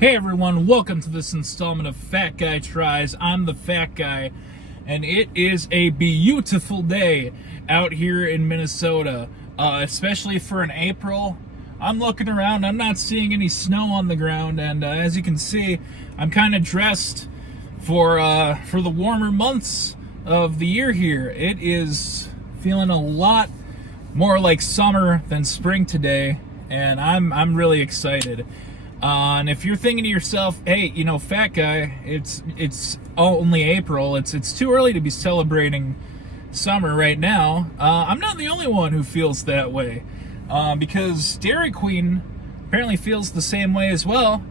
Hey everyone, welcome to this installment of Fat Guy Tries. I'm the Fat Guy, and it is a beautiful day out here in Minnesota, especially for an April. I'm looking around, I'm not seeing any snow on the ground, and as you can see, I'm kind of dressed for the warmer months of the year here. It is feeling a lot more like summer than spring today, and I'm really excited. And if you're thinking to yourself, hey, you know, Fat Guy, it's only April, it's too early to be celebrating summer right now, I'm not the only one who feels that way, because Dairy Queen apparently feels the same way as well.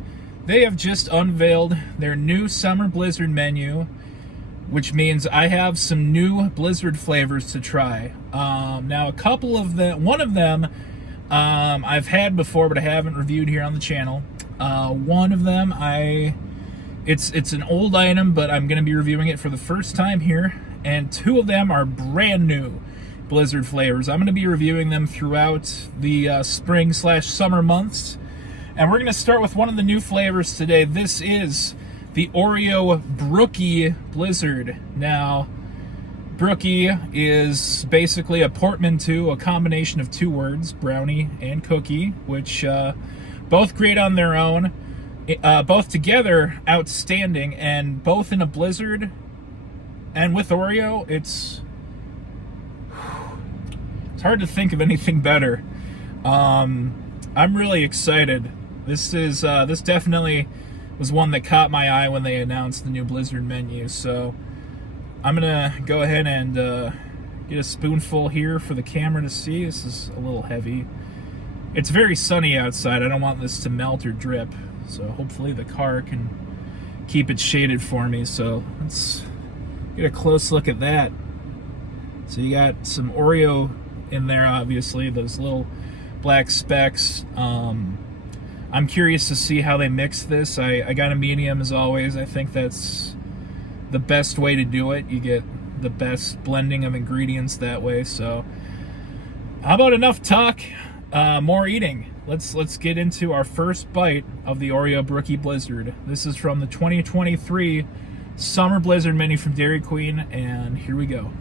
They have just unveiled their new Summer Blizzard menu, which means I have some new Blizzard flavors to try. Now, a couple of them, one of them, I've had before, but I haven't reviewed here on the channel. One of them, it's an old item, but I'm going to be reviewing it for the first time here. And two of them are brand new Blizzard flavors. I'm going to be reviewing them throughout the spring/summer months. And we're going to start with one of the new flavors today. This is the Oreo Brookie Blizzard. Now, Brookie is basically a portmanteau, a combination of two words, brownie and cookie, which both great on their own, both together outstanding, and both in a Blizzard and with Oreo, it's hard to think of anything better. I'm really excited. This definitely was one that caught my eye when they announced the new Blizzard menu, so I'm gonna go ahead and get a spoonful here for the camera to see. This is a little heavy. It's very sunny outside. I don't want this to melt or drip, so hopefully the car can keep it shaded for me. So let's get a close look at that. So you got some Oreo in there, obviously, those little black specks. I'm curious to see how they mix this. I got a medium as always. I think that's the best way to do it. You get the best blending of ingredients that way. So how about enough talk, more eating. Let's get into our first bite of the Oreo Brookie Blizzard. This is from the 2023 Summer Blizzard menu from Dairy Queen, and here we go.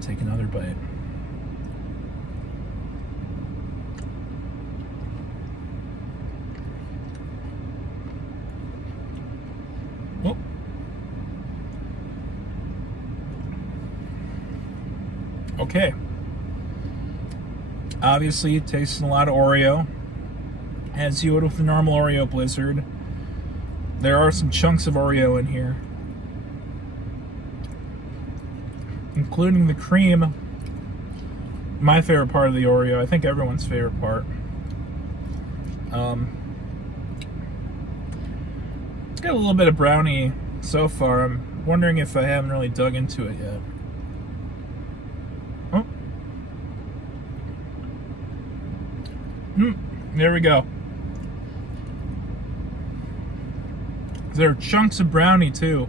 Take another bite. Oh. Okay. Obviously, it tastes a lot of Oreo, as you would with the normal Oreo Blizzard. There are some chunks of Oreo in here, including the cream, my favorite part of the Oreo. I think everyone's favorite part. It's got a little bit of brownie so far. I'm wondering if I haven't really dug into it yet. Oh. There we go. There are chunks of brownie too.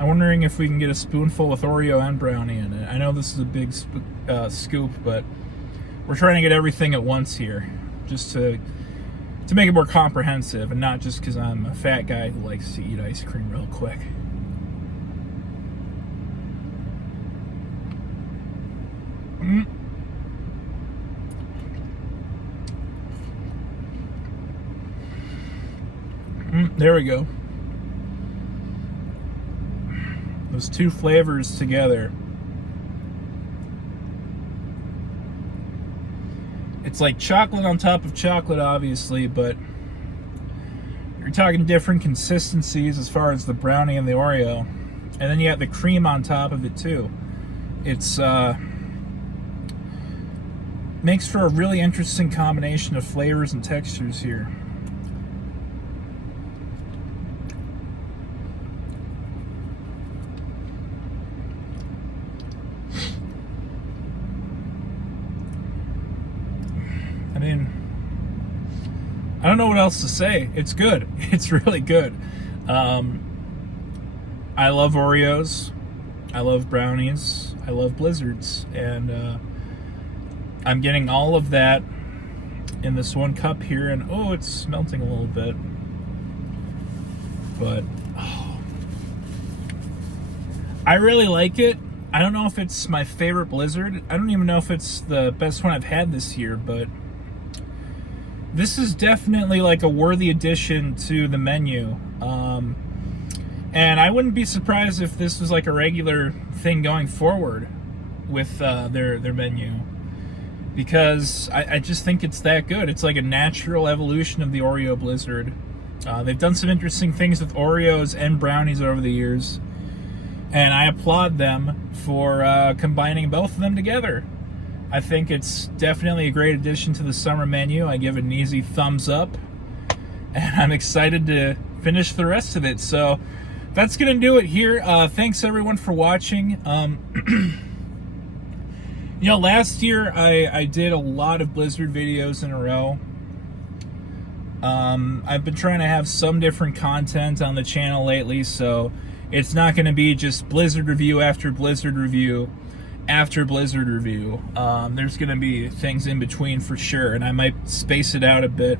I'm wondering if we can get a spoonful with Oreo and brownie in it. I know this is a big scoop, but we're trying to get everything at once here, just to make it more comprehensive, and not just because I'm a fat guy who likes to eat ice cream real quick. There we go. Those two flavors together. It's like chocolate on top of chocolate, obviously, but you're talking different consistencies as far as the brownie and the Oreo. And then you have the cream on top of it too. It's makes for a really interesting combination of flavors and textures here. I mean, I don't know what else to say. It's good. It's really good. I love Oreos. I love brownies. I love Blizzards. And I'm getting all of that in this one cup here. And oh, it's melting a little bit. But I really like it. I don't know if it's my favorite Blizzard. I don't even know if it's the best one I've had this year, but this is definitely like a worthy addition to the menu. And I wouldn't be surprised if this was like a regular thing going forward with their menu, because I just think it's that good. It's like a natural evolution of the Oreo Blizzard. They've done some interesting things with Oreos and brownies over the years, and I applaud them for combining both of them together. I think it's definitely a great addition to the summer menu. I give it an easy thumbs up, and I'm excited to finish the rest of it. So that's going to do it here. Thanks everyone for watching. Last year I did a lot of Blizzard videos in a row. I've been trying to have some different content on the channel lately, so it's not going to be just Blizzard review after Blizzard review after Blizzard review. There's going to be things in between for sure, and I might space it out a bit.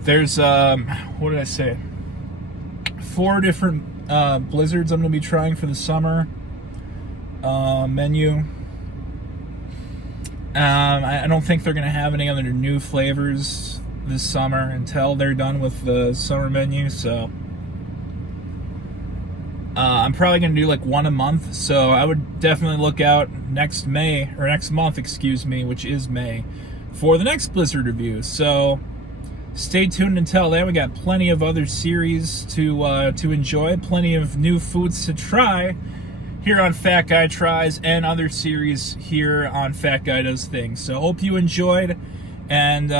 There's, what did I say? 4 different Blizzards I'm going to be trying for the summer menu. I don't think they're going to have any other new flavors this summer until they're done with the summer menu, so I'm probably going to do like one a month, so I would definitely look out next month, which is May, for the next Blizzard review. So stay tuned until then. We got plenty of other series to enjoy, plenty of new foods to try here on Fat Guy Tries, and other series here on Fat Guy Does Things. So hope you enjoyed, and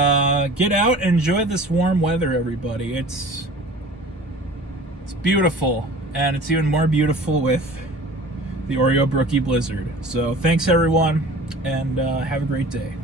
get out and enjoy this warm weather, everybody. It's beautiful. And it's even more beautiful with the Oreo Brookie Blizzard. So thanks everyone, and have a great day.